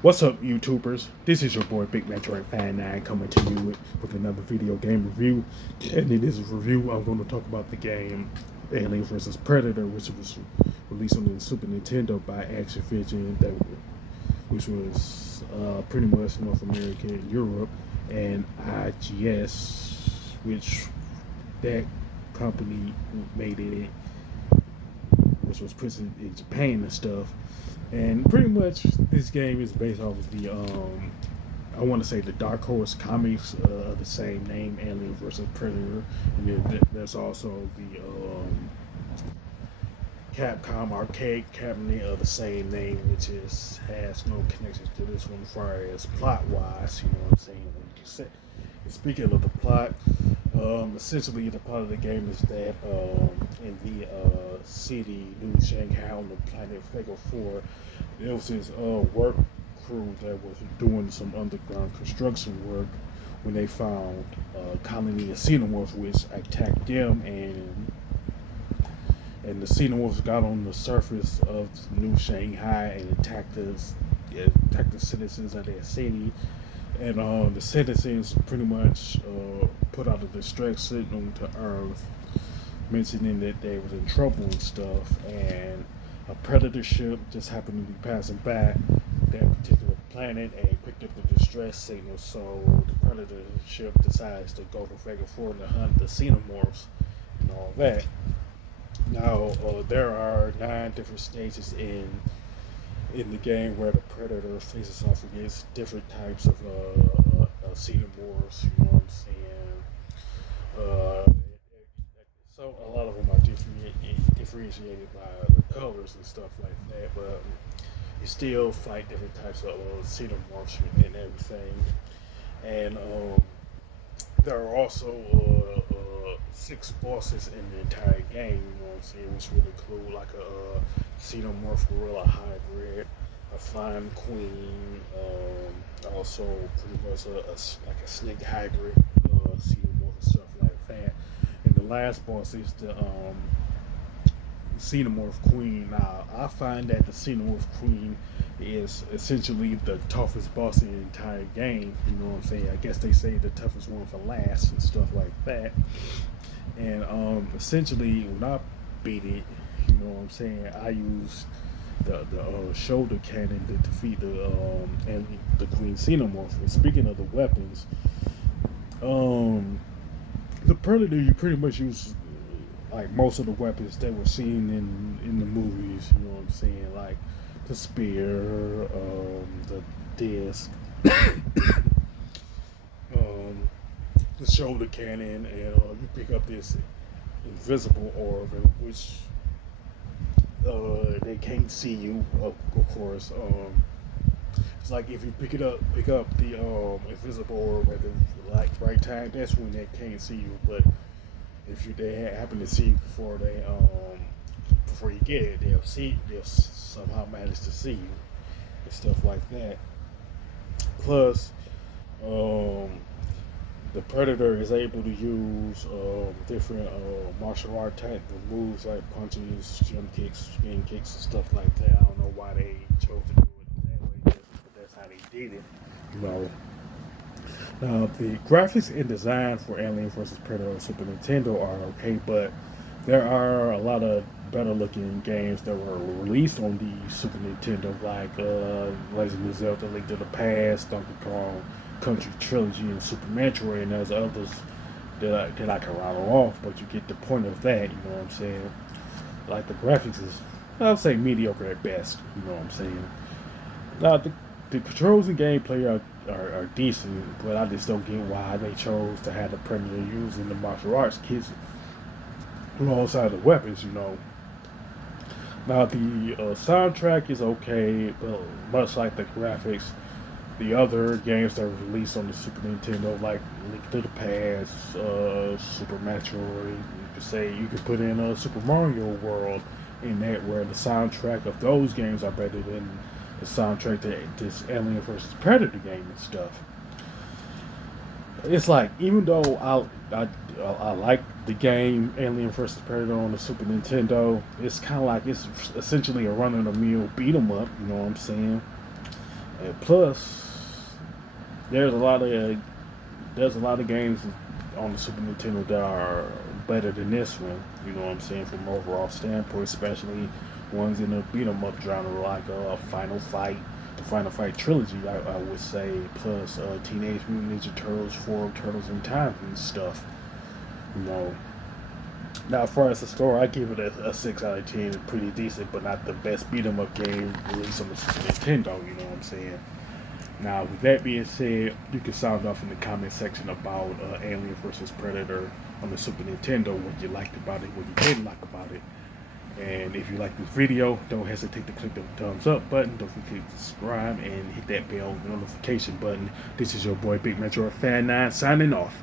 What's up, YouTubers? This is your boy Big Metroid Fan 9 coming to you with another video game review. And in this review, I'm going to talk about the game Alien vs. Predator, which was released on the Super Nintendo by Activision, which was pretty much North America and Europe, and IGS, which that company made it, which was put in Japan and stuff. And pretty much this game is based off of the I want to say the Dark Horse comics of the same name, Alien vs. Predator, and then there's also the Capcom arcade cabinet of the same name, which has no connection to this one as far as plot wise. You know what I'm saying? Speaking of the plot, essentially the plot of the game is that in the city New Shanghai on the planet Vega 4, there was this work crew that was doing some underground construction work when they found a colony of xenomorphs which attacked them, and the xenomorphs got on the surface of New Shanghai and attacked the citizens of that city. And the citizens pretty much put out a distress signal to Earth, mentioning that they was in trouble and stuff. And a predator ship just happened to be passing by that particular planet and picked up the distress signal. So the predator ship decides to go to Vega 4 to hunt the xenomorphs and all that. Now there are 9 different stages in the game where the predator faces off against different types of xenomorphs. You know what I'm saying? Uh, so a lot of them are differentiated by the colors and stuff like that, but you still fight different types of xenomorphs and everything. And there are also 6 bosses in the entire game, you know what I'm saying, which would include like a xenomorph gorilla hybrid, a flying queen, also pretty much like a snake hybrid xenomorph and stuff like that. And the last boss is the xenomorph queen. Now, I find that the xenomorph queen is essentially the toughest boss in the entire game. You know what I'm saying? I guess they say the toughest one for last and stuff like that. And essentially, when I beat it, you know what I'm saying, I used the shoulder cannon to defeat the queen xenomorph. And speaking of the weapons, the predator, you pretty much use like most of the weapons that were seen in the movies. You know what I'm saying, like the spear, the disc, um, the shoulder cannon, and you pick up this invisible orb, in which they can't see you. Of course, it's like if you pick up the invisible orb at the right time, that's when they can't see you. But if they happen to see you before you get it, they'll somehow manage to see you and stuff like that. Plus, the predator is able to use different martial art type moves like punches, jump kicks, spin kicks, and stuff like that. I don't know why they chose to do it that way, but that's how they did it. You know. Now, the graphics and design for Alien vs. Predator on Super Nintendo are okay, but there are a lot of better looking games that were released on the Super Nintendo, like Legend of Zelda: Link to the Past, Donkey Kong Country Trilogy, and Super Metroid, and there's others that I can rattle off, but you get the point of that, you know what I'm saying? Like the graphics is, I'll say mediocre at best, you know what I'm saying? Now, the controls and gameplay are decent, but I just don't get why they chose to have the Predator using the martial arts kits alongside the weapons, you know. Now, the soundtrack is okay, but much like the graphics, the other games that were released on the Super Nintendo, like Link to the Past, Super Metroid, you could put in a Super Mario World in that, where the soundtrack of those games are better than the soundtrack to this Alien vs. Predator game and stuff. It's like, even though I like the game Alien vs. Predator on the Super Nintendo, it's kind of like it's essentially a run of the mill beat 'em up. You know what I'm saying? And plus, there's a lot of games on the Super Nintendo that are better than this one. You know what I'm saying? From an overall standpoint, especially ones in the beat 'em up genre, like Final Fight, the Final Fight trilogy. I would say, plus Teenage Mutant Ninja Turtles, Four Turtles in Time and stuff. You know. Now, as far as the score, I give it a 6 out of 10. It's pretty decent, but not the best beat 'em up game released on the Super Nintendo. You know what I'm saying? Now, with that being said, you can sound off in the comment section about Alien vs. Predator on the Super Nintendo, what you liked about it, what you didn't like about it. And if you like this video, don't hesitate to click the thumbs up button. Don't forget to subscribe and hit that bell notification button. This is your boy Big Metro Fan 9 signing off.